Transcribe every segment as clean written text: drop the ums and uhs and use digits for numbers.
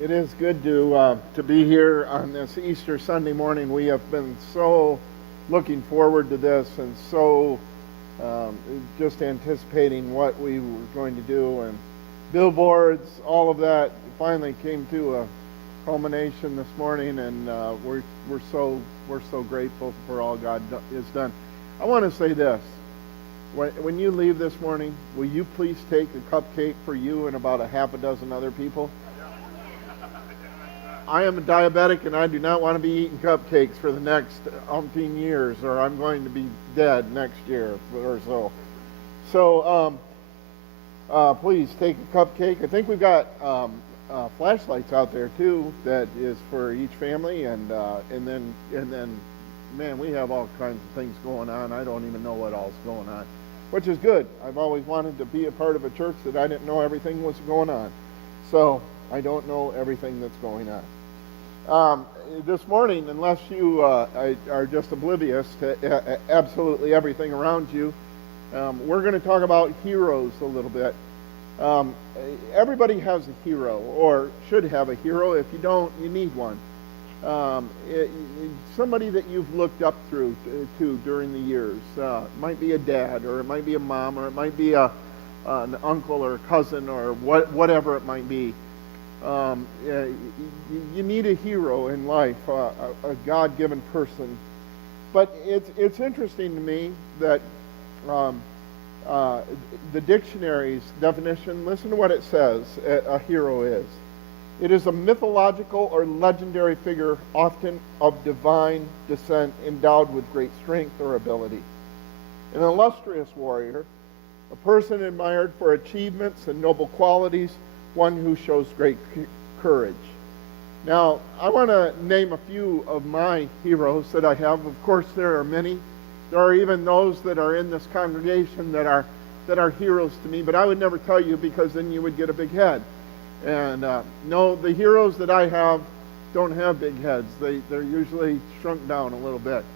It is good to be here on this Easter Sunday morning. We have been so looking forward to this and so just anticipating what we were going to do, and billboards, all of that finally came to a culmination this morning, and we're so grateful for all God has done. I want to say this. When you leave this morning, will you please take a cupcake for you and about a half a dozen other people? I am a diabetic, and I do not want to be eating cupcakes for the next umpteen years, or I'm going to be dead next year or so. So please take a cupcake. I think we've got flashlights out there too that is for each family, and then man, we have all kinds of things going on. I don't even know what all's going on, which is good. I've always wanted to be a part of a church that I didn't know everything was going on. So I don't know everything that's going on. This morning, unless you are just oblivious to absolutely everything around you, we're going to talk about heroes a little bit. Everybody has a hero, or should have a hero. If you don't, you need one. Somebody that you've looked up to during the years. It might be a dad, or it might be a mom, or it might be an uncle or a cousin, or whatever it might be. You need a hero in life, a God-given person. But it's interesting to me that the dictionary's definition, listen to what it says a hero is. It is a mythological or legendary figure, often of divine descent, endowed with great strength or ability. An illustrious warrior, a person admired for achievements and noble qualities, one who shows great courage. Now, I want to name a few of my heroes that I have. Of course, there are many. There are even those that are in this congregation that are heroes to me, but I would never tell you, because then you would get a big head. And no, the heroes that I have don't have big heads. They're usually shrunk down a little bit.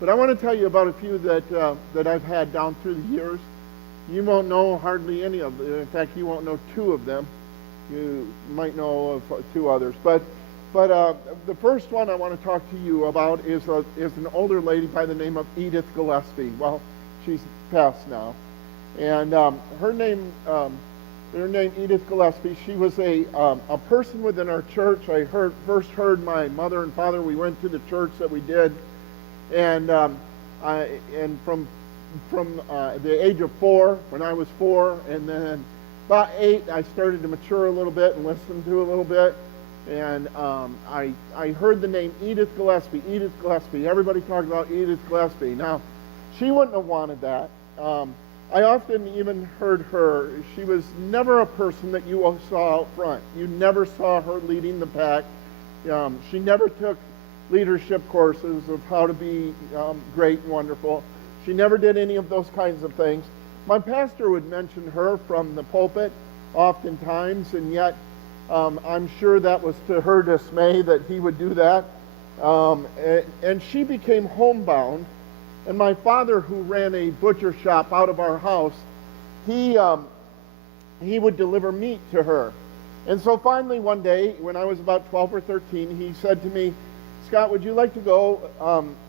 But I want to tell you about a few that I've had down through the years. You won't know hardly any of them. In fact, you won't know two of them. You might know of two others. But the first one I want to talk to you about is an older lady by the name of Edith Gillespie. Well, she's passed now. And her name Edith Gillespie. She was a person within our church. I first heard my mother and father. We went to the church that we did, and from the age of 4, when I was 4, and then about 8, I started to mature a little bit and listen to a little bit, and I heard the name Edith Gillespie. Edith Gillespie. Everybody talked about Edith Gillespie. Now, she wouldn't have wanted that. I often even heard her. She was never a person that you saw out front. You never saw her leading the pack. She never took leadership courses of how to be great and wonderful. She never did any of those kinds of things. My pastor would mention her from the pulpit oftentimes, and yet I'm sure that was to her dismay that he would do that. And she became homebound. And my father, who ran a butcher shop out of our house, he would deliver meat to her. And so finally one day, when I was about 12 or 13, he said to me, "Scott, would you like to go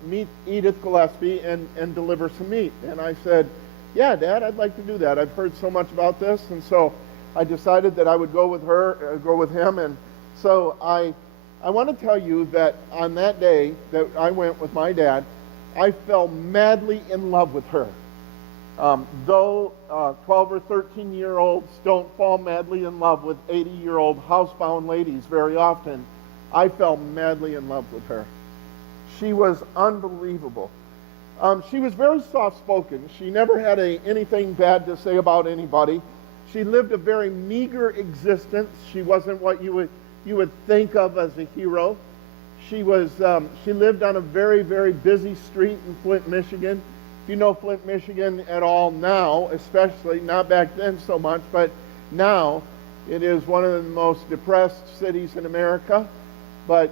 meet Edith Gillespie and deliver some meat?" And I said, "Yeah, Dad, I'd like to do that. I've heard so much about this." And so I decided that I would go with him. And so I want to tell you that on that day that I went with my dad, I fell madly in love with her. Though 12 or 13-year-olds don't fall madly in love with 80-year-old housebound ladies very often, I fell madly in love with her. She was unbelievable. She was very soft-spoken. She never had anything bad to say about anybody. She lived a very meager existence. She wasn't what you you would think of as a hero. She lived on a very, very busy street in Flint, Michigan. If you know Flint, Michigan at all now, especially, not back then so much, but now it is one of the most depressed cities in America. But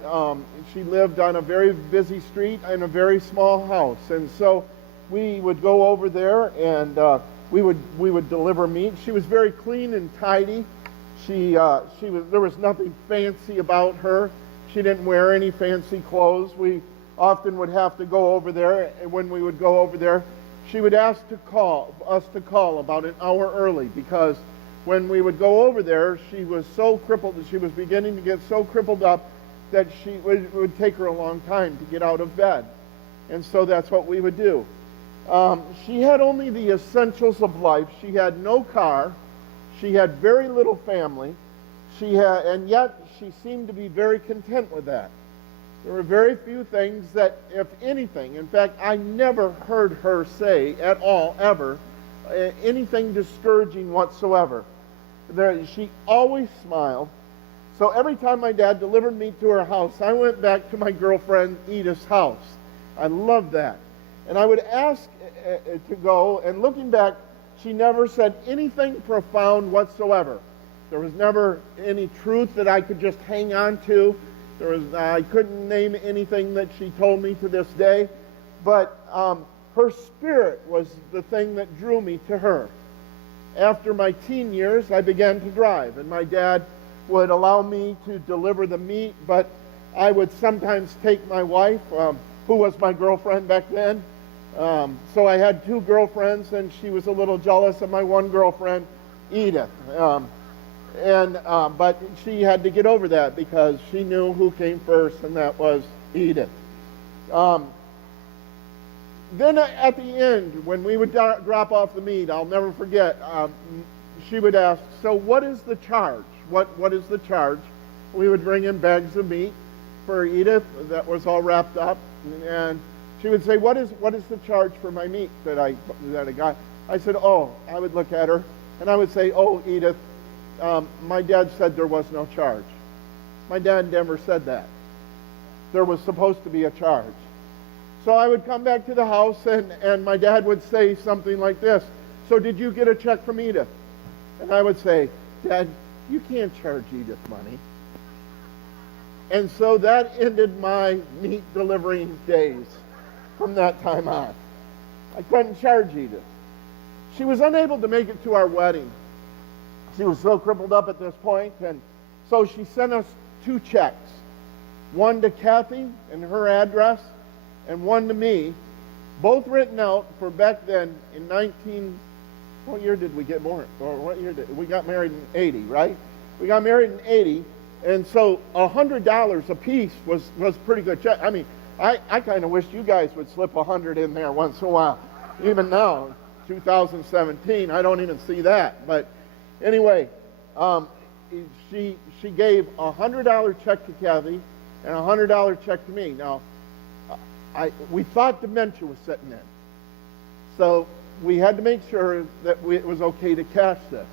she lived on a very busy street in a very small house. And so we would go over there and we would deliver meat. She was very clean and tidy. There was nothing fancy about her. She didn't wear any fancy clothes. We often would have to go over there, and when we would go over there, she would ask us to call about an hour early, because when we would go over there, she was so crippled that she was beginning to get so crippled up that it would take her a long time to get out of bed. And so that's what we would do. She had only the essentials of life. She had no car. She had very little family. And yet she seemed to be very content with that. There were very few things that, if anything, in fact, I never heard her say at all, ever, anything discouraging whatsoever. She always smiled. So every time my dad delivered me to her house, I went back to my girlfriend Edith's house. I loved that. And I would ask to go, and looking back, she never said anything profound whatsoever. There was never any truth that I could just hang on to. I couldn't name anything that she told me to this day. But her spirit was the thing that drew me to her. After my teen years, I began to drive, and my dad would allow me to deliver the meat, but I would sometimes take my wife, who was my girlfriend back then. So I had two girlfriends, and she was a little jealous of my one girlfriend, Edith. But she had to get over that because she knew who came first, and that was Edith. Then at the end, when we would drop off the meat, I'll never forget, she would ask, "So what is the charge? What is the charge?" We would bring in bags of meat for Edith that was all wrapped up, and she would say, "What is the charge for my meat that I got?" I said, "Oh," I would look at her, and I would say, "Oh, Edith, my dad said there was no charge." My dad never said that. There was supposed to be a charge. So I would come back to the house, and my dad would say something like this, "So did you get a check from Edith?" And I would say, "Dad, you can't charge Edith money." And so that ended my meat delivering days from that time on. I couldn't charge Edith. She was unable to make it to our wedding. She was so crippled up at this point, and so she sent us two checks. One to Kathy and her address, and one to me, both written out for back then in what year did we get born? Or what year did we got married in 80, right? We got married in 80, and so $100 a piece was pretty good check. I mean, I kind of wished you guys would slip 100 in there once in a while. Even now, 2017, I don't even see that. But anyway, she gave a $100 check to Kathy and a $100 check to me. Now, we thought dementia was setting in, so we had to make sure that it was okay to cash this.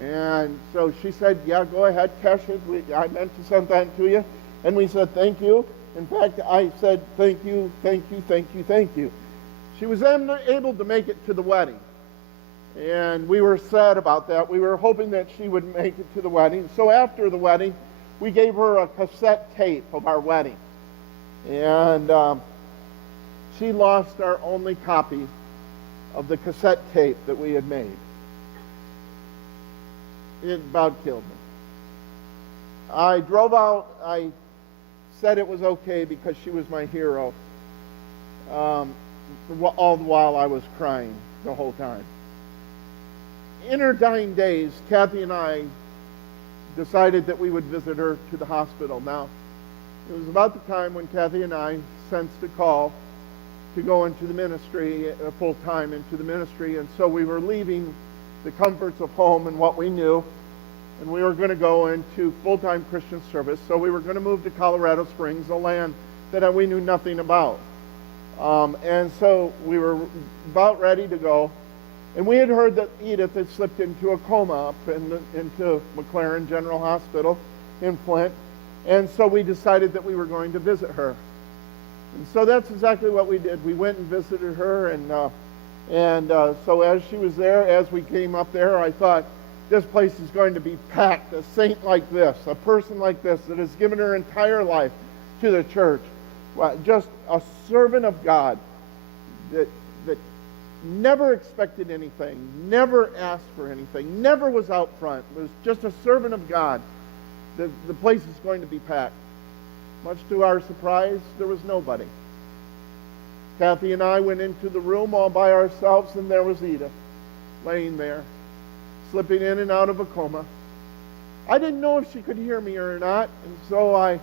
And so she said, "Yeah, go ahead, cash it. I meant to send that to you." And we said, "Thank you." In fact, I said, "Thank you, thank you, thank you, thank you." She was able to make it to the wedding, and we were sad about that. We were hoping that she would make it to the wedding. So after the wedding, we gave her a cassette tape of our wedding. And she lost our only copy of the cassette tape that we had made. It about killed me. I drove out. I said it was okay because she was my hero. All the while I was crying the whole time. In her dying days, Kathy and I decided that we would visit her to the hospital. Now, it was about the time when Kathy and I sensed a call to go into the ministry, full-time into the ministry, and so we were leaving the comforts of home and what we knew, and we were going to go into full-time Christian service. So we were going to move to Colorado Springs, a land that we knew nothing about. And so we were about ready to go, and we had heard that Edith had slipped into a coma up into McLaren General Hospital, in Flint. And so we decided that we were going to visit her. And so that's exactly what we did. We went and visited her, and so as she was there, as we came up there, I thought, this place is going to be packed. A saint like this, a person like this that has given her entire life to the church. Well, just a servant of God that never expected anything, never asked for anything, never was out front, was just a servant of God. The place is going to be packed. Much to our surprise, there was nobody. Kathy and I went into the room all by ourselves, and there was Edith, laying there, slipping in and out of a coma. I didn't know if she could hear me or not, and so I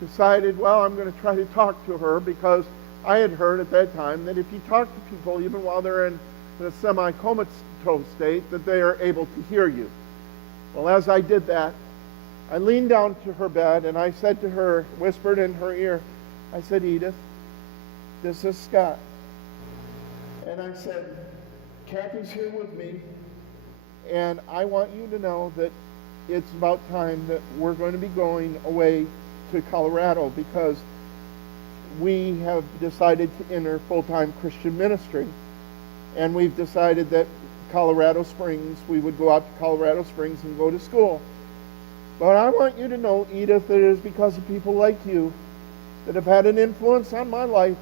decided, well, I'm going to try to talk to her, because I had heard at that time that if you talk to people, even while they're in a semi-comatose state, that they are able to hear you. Well, as I did that, I leaned down to her bed, and I said to her, whispered in her ear, I said, Edith, this is Scott. And I said, Kathy's here with me, and I want you to know that it's about time that we're going to be going away to Colorado, because we have decided to enter full-time Christian ministry. And we've decided that Colorado Springs, we would go out to Colorado Springs and go to school. But I want you to know, Edith, that it is because of people like you that have had an influence on my life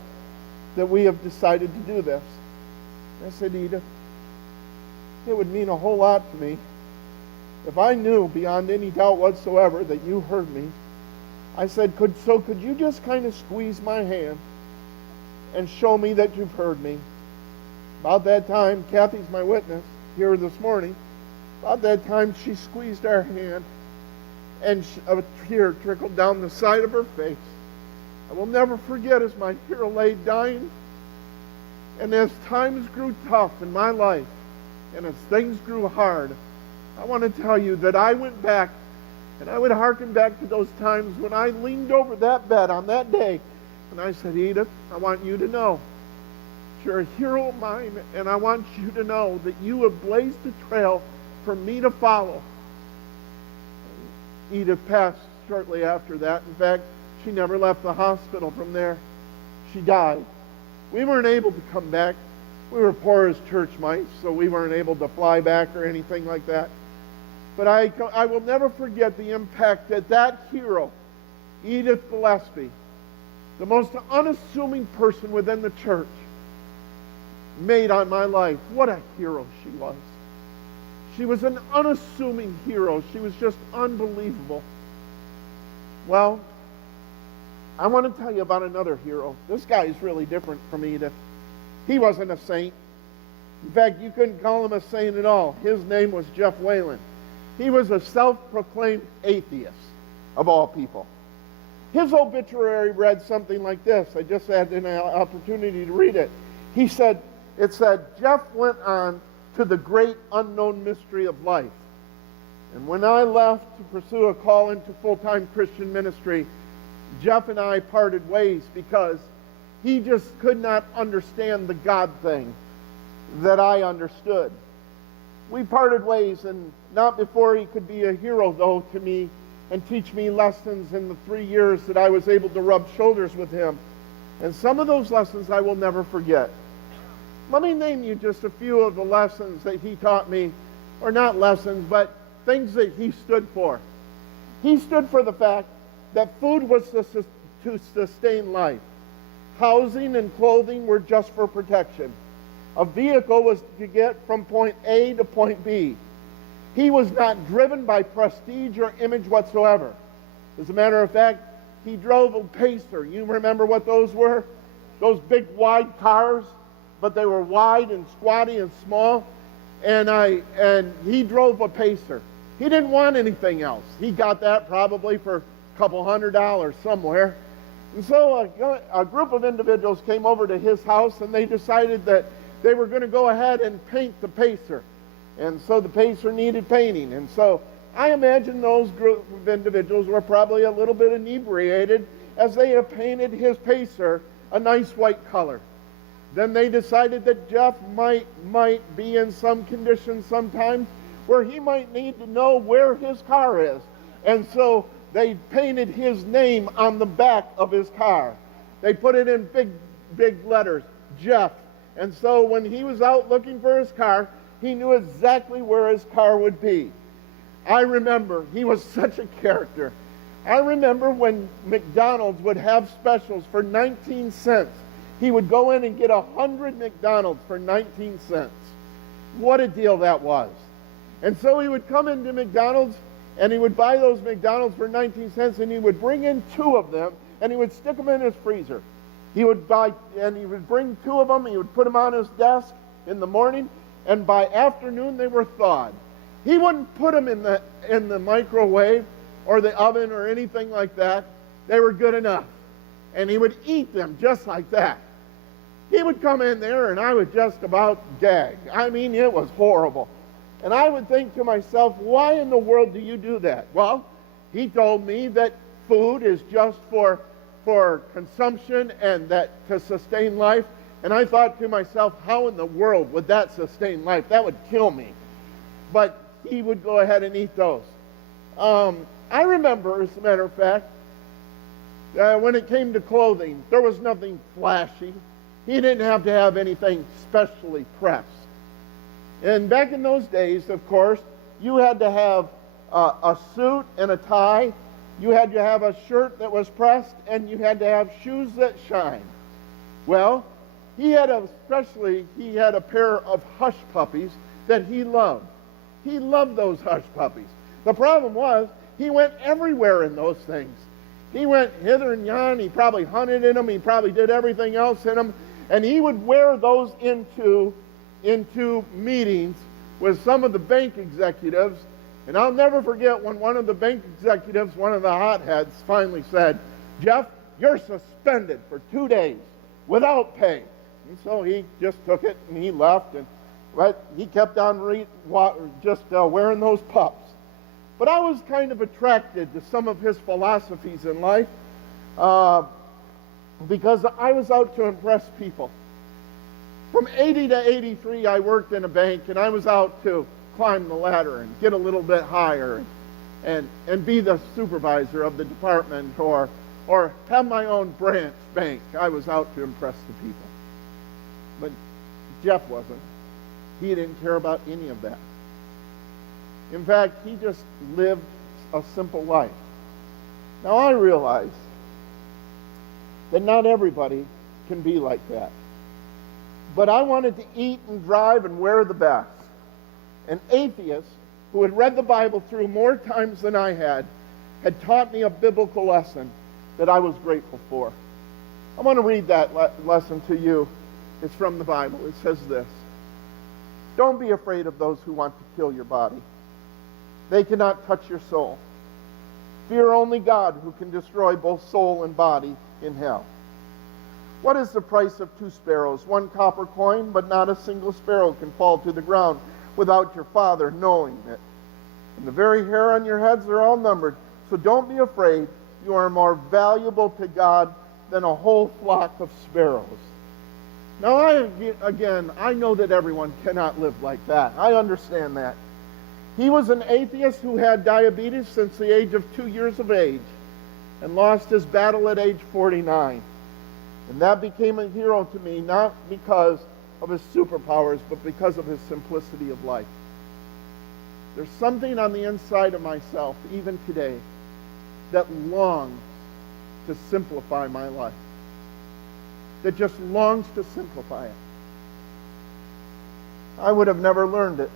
that we have decided to do this. I said, Edith, it would mean a whole lot to me if I knew beyond any doubt whatsoever that you heard me. I said, could you just kind of squeeze my hand and show me that you've heard me? About that time, Kathy's my witness here this morning. About that time, she squeezed our hand, and a tear trickled down the side of her face. I will never forget as my hero lay dying, and as times grew tough in my life, and as things grew hard, I want to tell you that I went back, and I would hearken back to those times when I leaned over that bed on that day, and I said, Edith, I want you to know that you're a hero of mine, and I want you to know that you have blazed a trail for me to follow. Edith passed shortly after that. In fact, she never left the hospital from there. She died. We weren't able to come back. We were poor as church mice, so we weren't able to fly back or anything like that. But I will never forget the impact that hero, Edith Gillespie, the most unassuming person within the church, made on my life. What a hero she was. She was an unassuming hero. She was just unbelievable. Well, I want to tell you about another hero. This guy is really different from Edith. He wasn't a saint. In fact, you couldn't call him a saint at all. His name was Jeff Whalen. He was a self-proclaimed atheist, of all people. His obituary read something like this. I just had an opportunity to read it. It said, Jeff went on to the great unknown mystery of life. And when I left to pursue a call into full-time Christian ministry, Jeff and I parted ways because he just could not understand the God thing that I understood. We parted ways, and not before he could be a hero, though, to me and teach me lessons in the 3 years that I was able to rub shoulders with him. And some of those lessons I will never forget. Let me name you just a few of the lessons that he taught me, or not lessons, but things that he stood for. He stood for the fact that food was to sustain life. Housing and clothing were just for protection. A vehicle was to get from point A to point B. He was not driven by prestige or image whatsoever. As a matter of fact, he drove a Pacer. You remember what those were? Those big wide cars, but they were wide and squatty and small. And he drove a Pacer. He didn't want anything else. He got that probably for a couple $100 somewhere. And so a group of individuals came over to his house, and they decided that they were going to go ahead and paint the Pacer. And so the Pacer needed painting. And so I imagine those group of individuals were probably a little bit inebriated as they had painted his Pacer a nice white color. Then they decided that Jeff might be in some condition sometimes where he might need to know where his car is. And so they painted his name on the back of his car. They put it in big, big letters, Jeff. And so when he was out looking for his car, he knew exactly where his car would be. I remember, he was such a character. I remember when McDonald's would have specials for 19 cents. He would go in and get 100 McDonald's for 19 cents. What a deal that was. And so he would come into McDonald's and he would buy those McDonald's for 19 cents and he would bring in 2 of them and he would stick them in his freezer. He would bring 2 of them, he would put them on his desk in the morning, and by afternoon they were thawed. He wouldn't put them in the microwave or the oven or anything like that. They were good enough. And he would eat them just like that. He would come in there and I would just about gag. I mean, it was horrible. And I would think to myself, why in the world do you do that? Well, he told me that food is just for consumption and that to sustain life. And I thought to myself, how in the world would that sustain life? That would kill me. But he would go ahead and eat those. I remember, as a matter of fact, when it came to clothing, there was nothing flashy. He didn't have to have anything specially pressed. And back in those days, of course, you had to have a suit and a tie. You had to have a shirt that was pressed, and you had to have shoes that shine. Well, he had a pair of hush puppies that he loved. He loved those hush puppies. The problem was, he went everywhere in those things. He went hither and yon. He probably hunted in them. He probably did everything else in them. And he would wear those into meetings with some of the bank executives. And I'll never forget when one of the bank executives, one of the hotheads, finally said, "Jeff, you're suspended for 2 days without pay." And so he just took it and he left. But he kept on wearing those pups. But I was kind of attracted to some of his philosophies in life because I was out to impress people. From 80 to 83, I worked in a bank, and I was out to climb the ladder and get a little bit higher and be the supervisor of the department or have my own branch bank. I was out to impress the people. But Jeff wasn't. He didn't care about any of that. In fact, he just lived a simple life. Now, I realize that not everybody can be like that. But I wanted to eat and drive and wear the best. An atheist who had read the Bible through more times than I had taught me a biblical lesson that I was grateful for. I want to read that lesson to you. It's from the Bible. It says this: "Don't be afraid of those who want to kill your body. They cannot touch your soul. Fear only God, who can destroy both soul and body in hell. What is the price of 2 sparrows? 1 copper coin, but not a single sparrow can fall to the ground without your Father knowing it. And the very hair on your heads are all numbered. So don't be afraid. You are more valuable to God than a whole flock of sparrows." Now, I know that everyone cannot live like that. I understand that. He was an atheist who had diabetes since the age of 2 years of age and lost his battle at age 49. And that became a hero to me, not because of his superpowers, but because of his simplicity of life. There's something on the inside of myself, even today, that longs to simplify my life. That just longs to simplify it. I would have never learned it.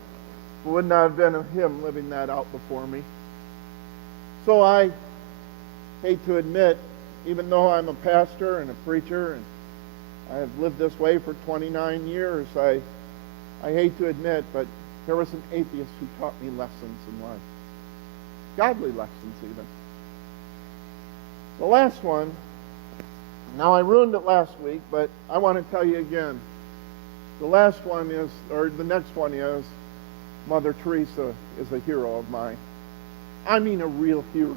It would not have been him living that out before me. So I hate to admit, even though I'm a pastor and a preacher, and I have lived this way for 29 years, I hate to admit, but there was an atheist who taught me lessons in life. Godly lessons, even. The last one, now I ruined it last week, but I want to tell you again. The next one is, Mother Teresa is a hero of mine. I mean a real hero.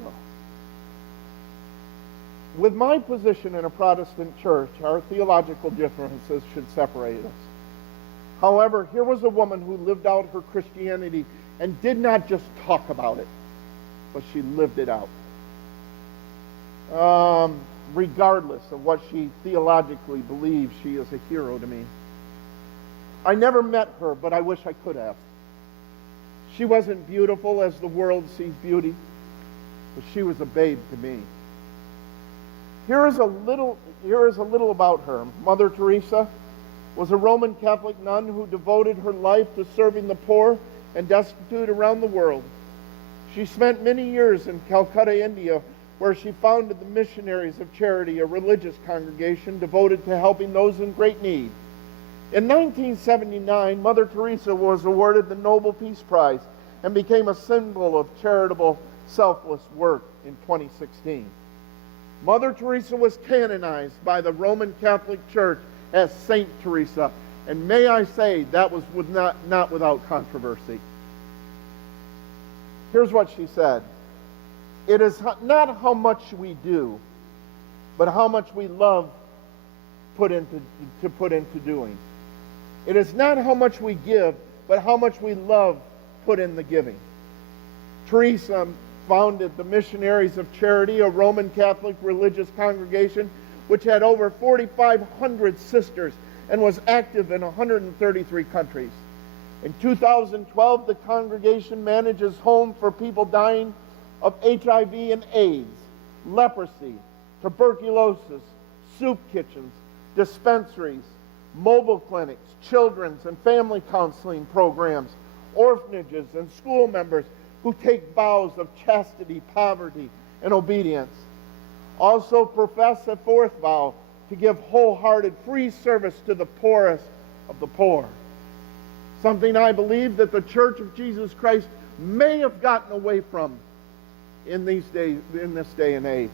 With my position in a Protestant church, our theological differences should separate us. However, here was a woman who lived out her Christianity and did not just talk about it, but she lived it out. Regardless of what she theologically believes, she is a hero to me. I never met her, but I wish I could have. She wasn't beautiful as the world sees beauty, but she was a babe to me. Here is a little about her. Mother Teresa was a Roman Catholic nun who devoted her life to serving the poor and destitute around the world. She spent many years in Calcutta, India, where she founded the Missionaries of Charity, a religious congregation devoted to helping those in great need. In 1979, Mother Teresa was awarded the Nobel Peace Prize and became a symbol of charitable, selfless work in 2016. Mother Teresa was canonized by the Roman Catholic Church as Saint Teresa, and may I say that was not without controversy. Here's what she said. It is not how much we do, but how much we love put into doing. It is not how much we give, but how much we love put in the giving. Teresa founded the Missionaries of Charity, a Roman Catholic religious congregation which had over 4,500 sisters and was active in 133 countries. In 2012, the congregation manages homes for people dying of HIV and AIDS, leprosy, tuberculosis, soup kitchens, dispensaries, mobile clinics, children's and family counseling programs, orphanages, and school members who take vows of chastity, poverty, and obedience. Also profess a fourth vow to give wholehearted free service to the poorest of the poor. Something I believe that the Church of Jesus Christ may have gotten away from in this day and age.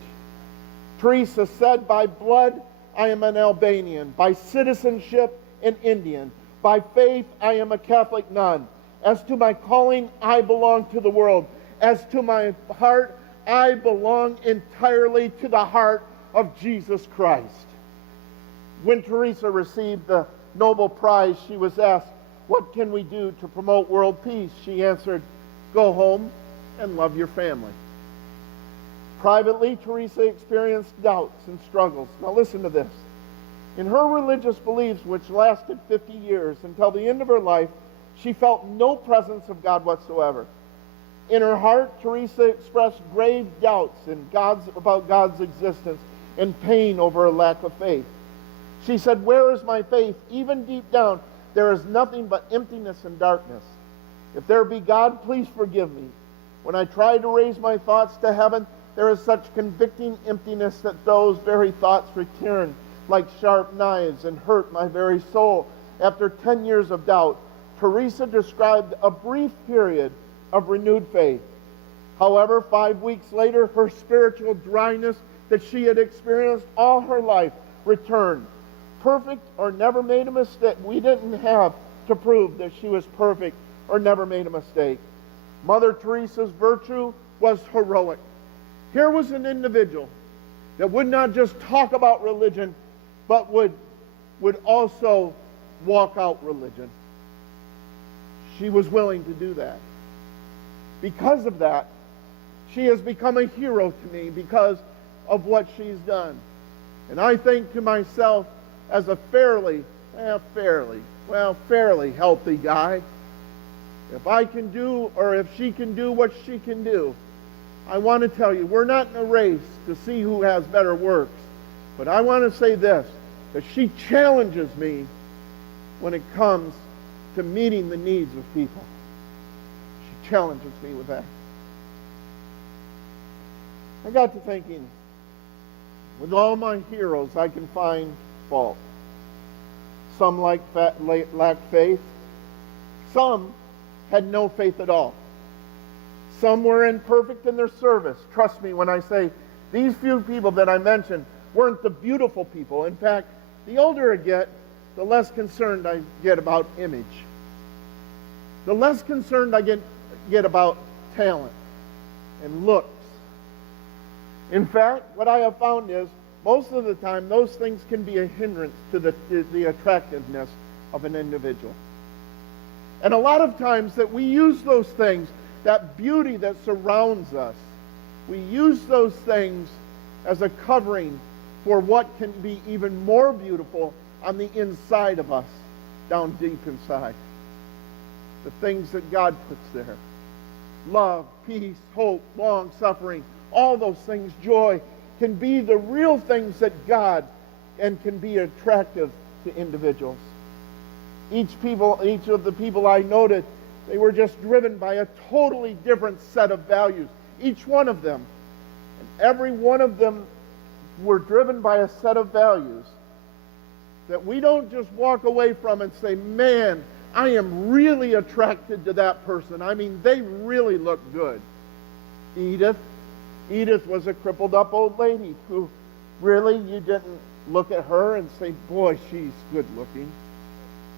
Teresa said, "By blood I am an Albanian, by citizenship an Indian, by faith I am a Catholic nun. As to my calling, I belong to the world. As to my heart, I belong entirely to the heart of Jesus Christ." When Teresa received the Nobel Prize, she was asked, "What can we do to promote world peace?" She answered, "Go home and love your family." Privately, Teresa experienced doubts and struggles. Now listen to this. In her religious beliefs, which lasted 50 years, until the end of her life, she felt no presence of God whatsoever. In her heart, Teresa expressed grave doubts about God's existence and pain over a lack of faith. She said, "Where is my faith? Even deep down, there is nothing but emptiness and darkness. If there be God, please forgive me. When I try to raise my thoughts to heaven, there is such convicting emptiness that those very thoughts return like sharp knives and hurt my very soul." After 10 years of doubt, Teresa described a brief period of renewed faith. However, 5 weeks later, her spiritual dryness that she had experienced all her life returned. Perfect or never made a mistake. We didn't have to prove that she was perfect or never made a mistake. Mother Teresa's virtue was heroic. Here was an individual that would not just talk about religion, but would also walk out religion. She was willing to do that. Because of that, she has become a hero to me because of what she's done. And I think to myself, as a fairly healthy guy, if I can do, or if she can do what she can do, I want to tell you, we're not in a race to see who has better works. But I want to say this, that she challenges me when it comes to meeting the needs of people. She challenges me with that. I got to thinking, with all my heroes, I can find fault. Some lacked faith. Some had no faith at all. Some were imperfect in their service. Trust me when I say these few people that I mentioned weren't the beautiful people. In fact, the older I get, the less concerned I get about image. The less concerned I get about talent and looks. In fact, what I have found is most of the time those things can be a hindrance to the attractiveness of an individual. And a lot of times that we use those things, that beauty that surrounds us, we use those things as a covering for what can be even more beautiful on the inside of us, down deep inside. The things that God puts there. Love, peace, hope, long-suffering, all those things, joy, can be the real things that God and can be attractive to individuals. Each of the people I noted, they were just driven by a totally different set of values. Each one of them. And every one of them were driven by a set of values that we don't just walk away from and say, man, I am really attracted to that person. I mean, they really look good. Edith was a crippled up old lady who really, you didn't look at her and say, boy, she's good looking.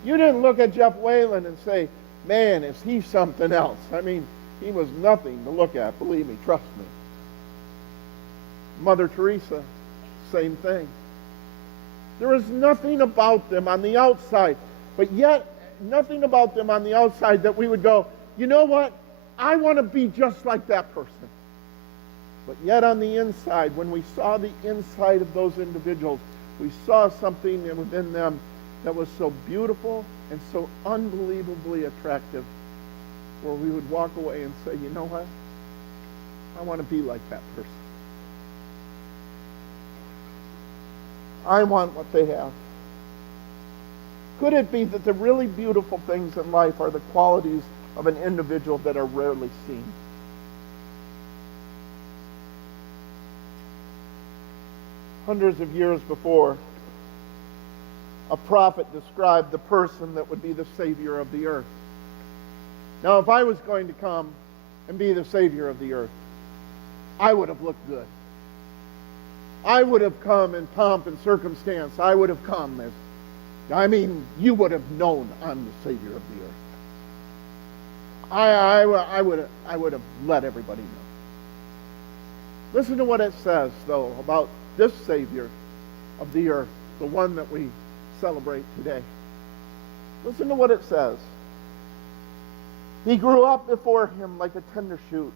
You didn't look at Jeff Whalen and say, man, is he something else? I mean, he was nothing to look at, believe me, trust me. Mother Teresa, same thing. There is nothing about them on the outside, but yet nothing about them on the outside that we would go, you know what? I want to be just like that person. But yet on the inside, when we saw the inside of those individuals, we saw something within them that was so beautiful and so unbelievably attractive, where we would walk away and say, you know what? I want to be like that person. I want what they have. Could it be that the really beautiful things in life are the qualities of an individual that are rarely seen? Hundreds of years before, a prophet described the person that would be the Savior of the earth. Now, if I was going to come and be the Savior of the earth, I would have looked good. I would have come in pomp and circumstance. I would have come as, you would have known I'm the Savior of the earth. I would have let everybody know. Listen to what it says, though, about this Savior of the earth, the one that we celebrate today. Listen to what it says. He grew up before him like a tender shoot,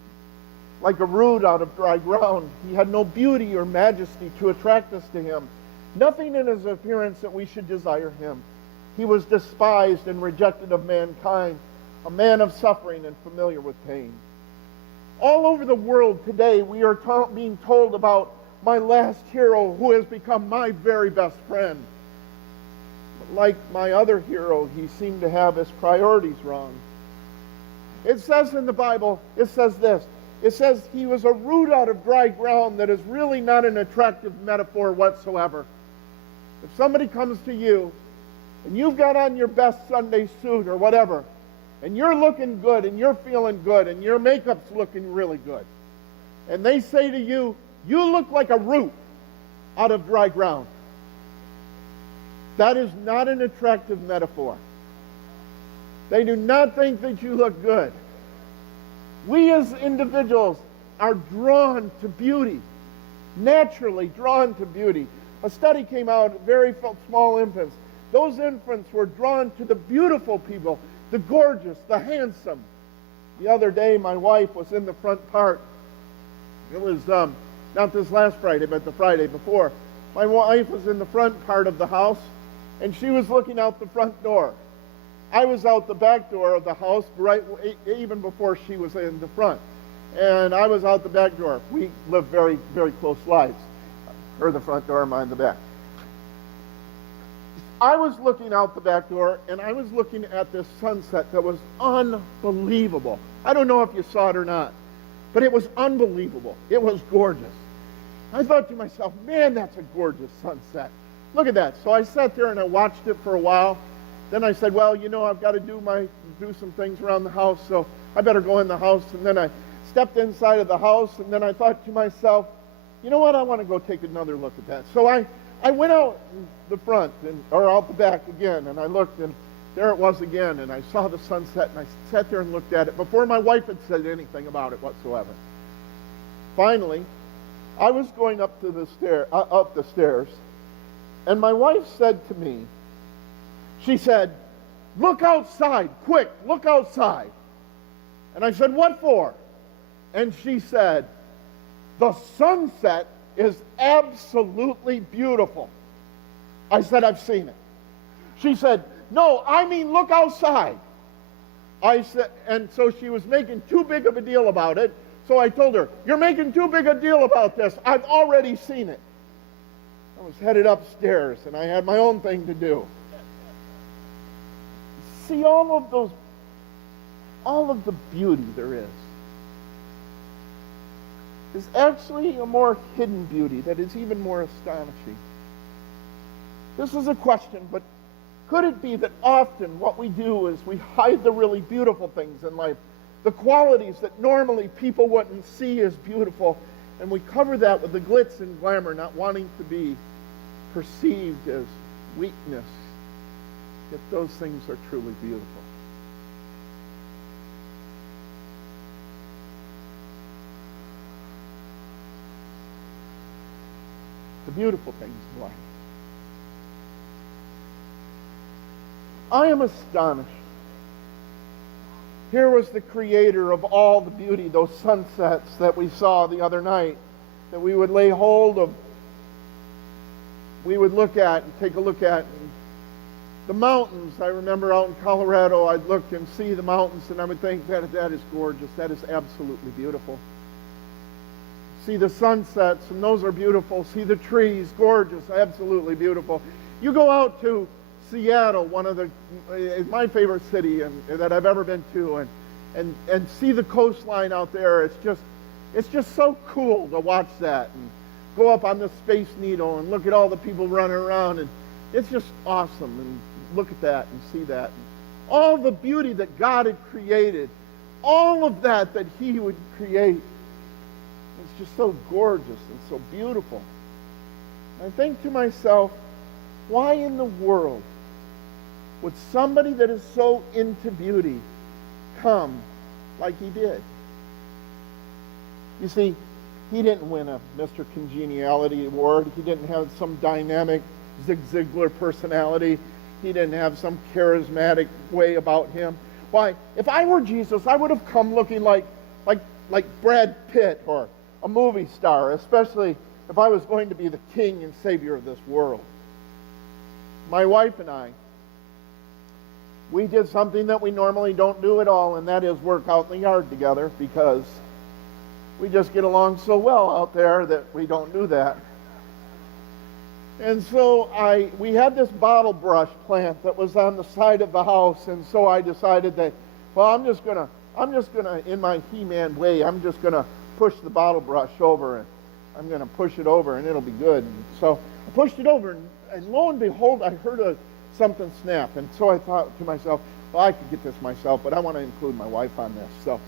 like a root out of dry ground. He had no beauty or majesty to attract us to him. Nothing in his appearance that we should desire him. He was despised and rejected of mankind, a man of suffering and familiar with pain. All over the world today, we are being told about my last hero who has become my very best friend. But like my other hero, he seemed to have his priorities wrong. It says in the Bible, it says this. It says he was a root out of dry ground. That is really not an attractive metaphor whatsoever. If somebody comes to you and you've got on your best Sunday suit or whatever, and you're looking good and you're feeling good and your makeup's looking really good, and they say to you, you look like a root out of dry ground, that is not an attractive metaphor. They do not think that you look good. We as individuals are drawn to beauty, naturally drawn to beauty. A study came out, very small infants. Those infants were drawn to the beautiful people, the gorgeous, the handsome. The other day, my wife was in the front part. It was not this last Friday, but the Friday before. My wife was in the front part of the house, and she was looking out the front door. I was out the back door of the house right even before she was in the front. And I was out the back door. We live very, very close lives. Her the front door, mine the back. I was looking out the back door, and I was looking at this sunset that was unbelievable. I don't know if you saw it or not, but it was unbelievable. It was gorgeous. I thought to myself, man, that's a gorgeous sunset. Look at that. So I sat there and I watched it for a while. Then I said, well, I've got to do some things around the house, so I better go in the house. And then I stepped inside of the house, and then I thought to myself, you know what, I want to go take another look at that. So I went out the front, or out the back again, and I looked, and there it was again, and I saw the sunset, and I sat there and looked at it before my wife had said anything about it whatsoever. Finally, I was going up the stairs, and my wife said to me, she said, look outside, quick, look outside. And I said, what for? And she said, the sunset is absolutely beautiful. I said, I've seen it. She said, no, I mean, look outside. I said, and so she was making too big of a deal about it. So I told her, you're making too big a deal about this. I've already seen it. I was headed upstairs, and I had my own thing to do. See all of the beauty there is actually a more hidden beauty that is even more astonishing. This is a question, but could it be that often what we do is we hide the really beautiful things in life, the qualities that normally people wouldn't see as beautiful, and we cover that with the glitz and glamour, not wanting to be perceived as weakness, yet those things are truly beautiful. The beautiful things in life. I am astonished. Here was the creator of all the beauty, those sunsets that we saw the other night, that we would lay hold of, we would look at and take a look at. And the mountains, I remember out in Colorado, I'd look and see the mountains and I would think, that is gorgeous, that is absolutely beautiful. See the sunsets, and those are beautiful. See the trees, gorgeous, absolutely beautiful. You go out to Seattle, my favorite city that I've ever been to, and see the coastline out there. It's just so cool to watch that, and go up on the Space Needle and look at all the people running around, and it's just awesome. And look at that and see that. All the beauty that God had created, all of that He would create. It's just so gorgeous and so beautiful. I think to myself, why in the world would somebody that is so into beauty come like He did? You see, He didn't win a Mr. Congeniality award. He didn't have some dynamic Zig Ziglar personality. He didn't have some charismatic way about Him. Why, if I were Jesus, I would have come looking like Brad Pitt or a movie star, especially if I was going to be the king and savior of this world. My wife and I, we did something that we normally don't do at all, and that is work out in the yard together, because we just get along so well out there that we don't do that. And so we had this bottle brush plant that was on the side of the house, and so I decided that, well, I'm just gonna, in my He-Man way, I'm just gonna push the bottle brush over, and I'm gonna push it over, and it'll be good. And so I pushed it over, and lo and behold, I heard something snap. And so I thought to myself, well, I could get this myself, but I want to include my wife on this.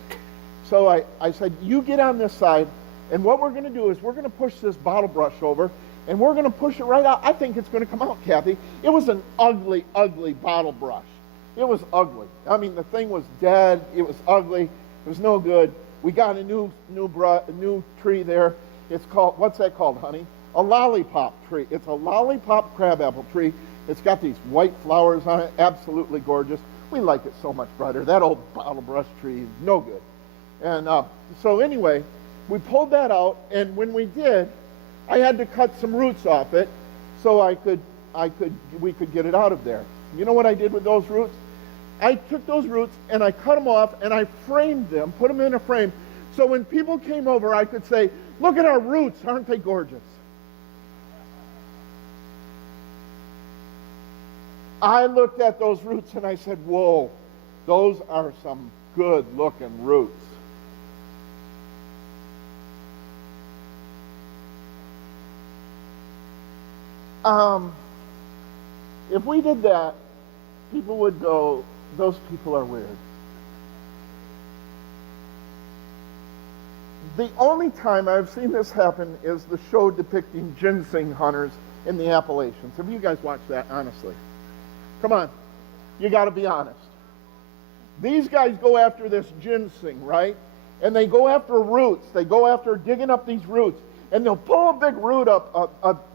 So I said, you get on this side, and what we're going to do is we're going to push this bottle brush over, and we're going to push it right out. I think it's going to come out, Kathy. It was an ugly, ugly bottle brush. It was ugly. I mean, the thing was dead. It was ugly. It was no good. We got a new tree there. It's called, what's that called, honey? A lollipop tree. It's a lollipop crabapple tree. It's got these white flowers on it. Absolutely gorgeous. We like it so much better. That old bottle brush tree is no good. And so anyway, we pulled that out, and when we did, I had to cut some roots off it so we could get it out of there. You know what I did with those roots? I took those roots and I cut them off and I framed them, put them in a frame, so when people came over I could say, look at our roots, aren't they gorgeous? I looked at those roots and I said, whoa, those are some good looking roots. If we did that, people would go, those people are weird. The only time I've seen this happen is the show depicting ginseng hunters in the Appalachians. Have you guys watched that, honestly? Come on. You got to be honest. These guys go after this ginseng, right? And they go after roots. They go after digging up these roots. And they'll pull a big root up,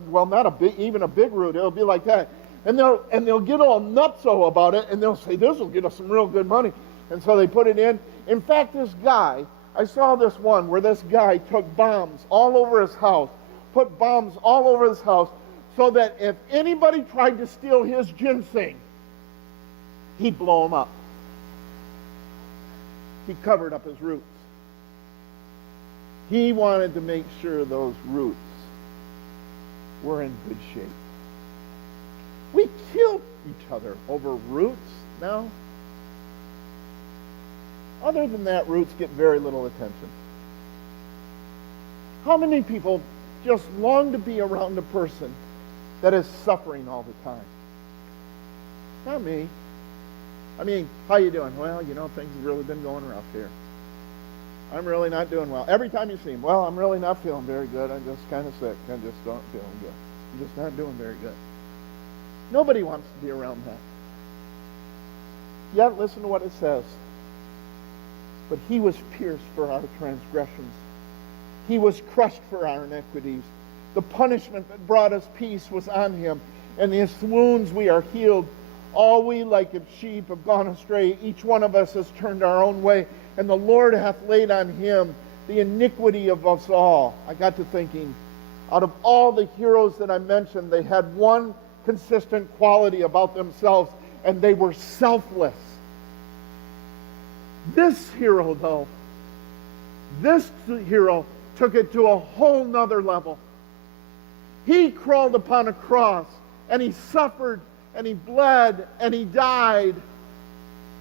well, not a big, even a big root. It'll be like that. And they'll get all nutso about it, and they'll say, this will get us some real good money. And so they put it in. In fact, this guy, I saw this one where this guy took bombs all over his house, put bombs all over his house so that if anybody tried to steal his ginseng, he'd blow them up. He covered up his roots. He wanted to make sure those roots were in good shape. We kill each other over roots now. Other than that, roots get very little attention. How many people just long to be around a person that is suffering all the time? Not me. I mean, how you doing? Well, things have really been going rough here. I'm really not doing well. Every time you see him, well, I'm really not feeling very good. I'm just kind of sick. I just don't feel good. I'm just not doing very good. Nobody wants to be around that. Yet, listen to what it says. But he was pierced for our transgressions. He was crushed for our iniquities. The punishment that brought us peace was on him, and his wounds we are healed. All we like as sheep have gone astray. Each one of us has turned our own way, and the Lord hath laid on him the iniquity of us all. I got to thinking, out of all the heroes that I mentioned, they had one consistent quality about themselves, and they were selfless. This hero, though, took it to a whole nother level. He crawled upon a cross, and he suffered, and he bled, and he died,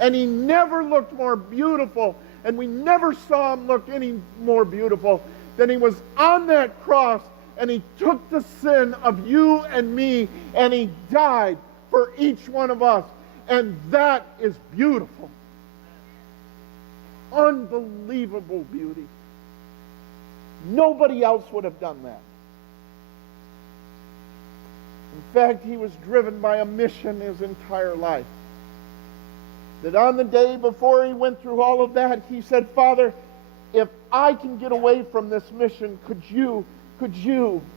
and he never looked more beautiful, and we never saw him look any more beautiful than he was on that cross, and he took the sin of you and me, and he died for each one of us, and that is beautiful. Unbelievable beauty. Nobody else would have done that. In fact, he was driven by a mission his entire life. That on the day before he went through all of that, he said, Father, if I can get away from this mission, could you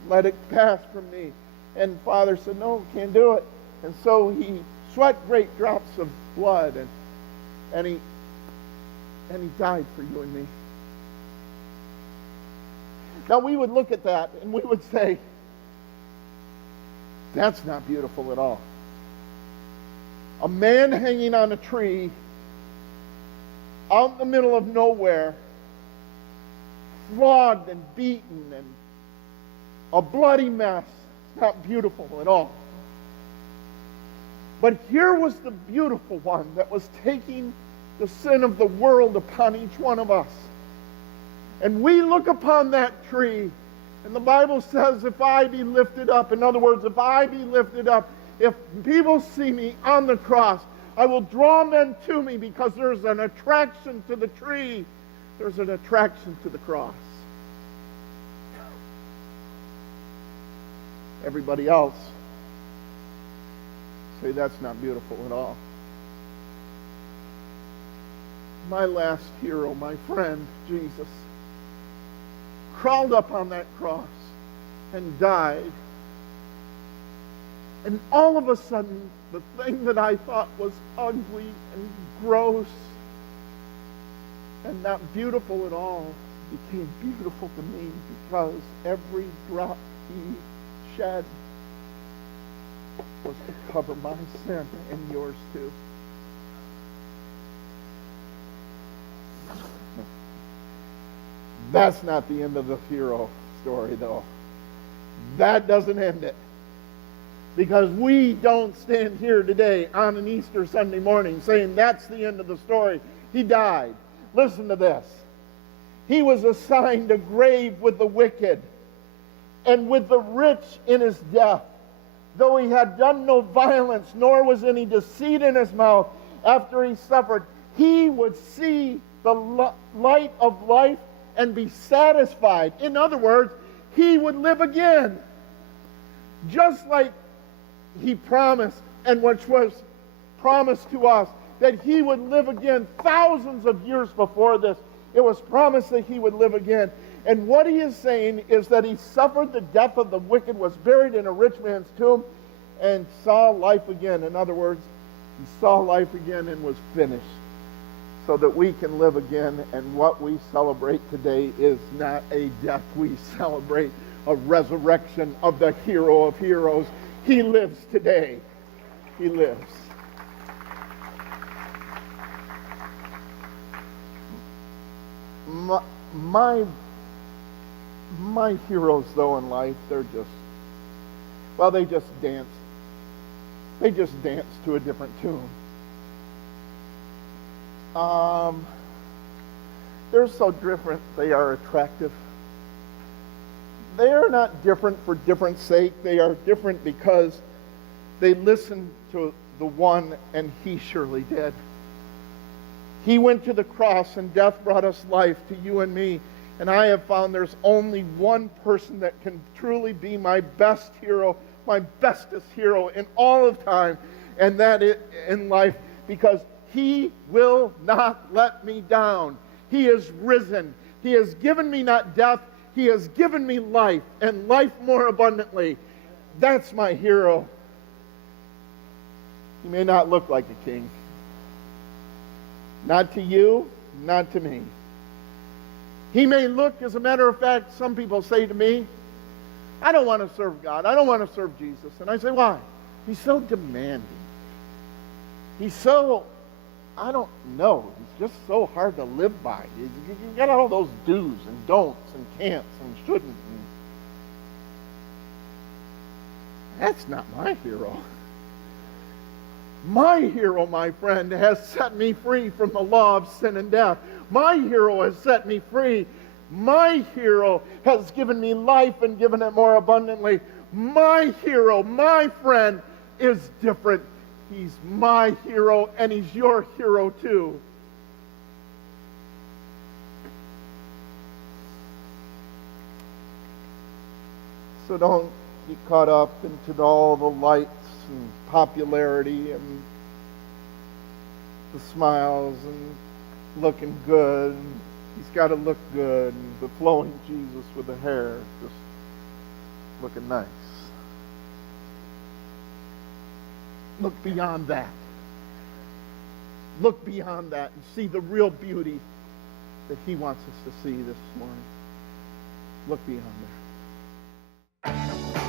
let it pass from me? And Father said, no, can't do it. And so he sweat great drops of blood, and he died for you and me. Now we would look at that and we would say, that's not beautiful at all. A man hanging on a tree out in the middle of nowhere, flogged and beaten and a bloody mess. It's not beautiful at all. But here was the beautiful one that was taking the sin of the world upon each one of us. And we look upon that tree, and the Bible says, if I be lifted up, in other words, if I be lifted up, if people see me on the cross, I will draw men to me, because there's an attraction to the tree. There's an attraction to the cross. Everybody else say that's not beautiful at all. My last hero, my friend, Jesus, crawled up on that cross and died. And all of a sudden, the thing that I thought was ugly and gross and not beautiful at all became beautiful to me, because every drop he shed was to cover my sin and yours too. That's not the end of the hero story, though. That doesn't end it. Because we don't stand here today on an Easter Sunday morning saying that's the end of the story. He died. Listen to this. He was assigned a grave with the wicked and with the rich in his death. Though he had done no violence, nor was any deceit in his mouth, after he suffered, he would see the light of life and be satisfied. In other words, he would live again. Just like he promised, and which was promised to us, that he would live again thousands of years before this. It was promised that he would live again. And what he is saying is that he suffered the death of the wicked, was buried in a rich man's tomb, and saw life again. In other words, he saw life again and was finished, so that we can live again. And what we celebrate today is not a death we celebrate, a resurrection of the hero of heroes. He lives today. He lives. My heroes, though, in life, they just dance. They just dance to a different tune. They're so different, they are attractive. They are not different for different sake. They are different because they listen to the one, and he surely did. He went to the cross, and death brought us life to you and me. And I have found there's only one person that can truly be my best hero, my bestest hero in all of time, and that is in life, because he will not let me down. He is risen. He has given me not death, he has given me life, and life more abundantly. That's my hero. He may not look like a king. Not to you, not to me. He may look, as a matter of fact, some people say to me, I don't want to serve God. I don't want to serve Jesus. And I say, why? He's so demanding. He's so, I don't know, he's just so hard to live by. You got all those do's and don'ts and can'ts and shouldn't. And that's not my hero. My hero, my friend, has set me free from the law of sin and death. My hero has set me free. My hero has given me life and given it more abundantly. My hero, my friend, is different. He's my hero, and he's your hero too. So don't get caught up into all the lights and popularity and the smiles and looking good. He's got to look good, and the flowing Jesus with the hair just looking nice. Look beyond that. Look beyond that and see the real beauty that he wants us to see this morning. Look beyond that.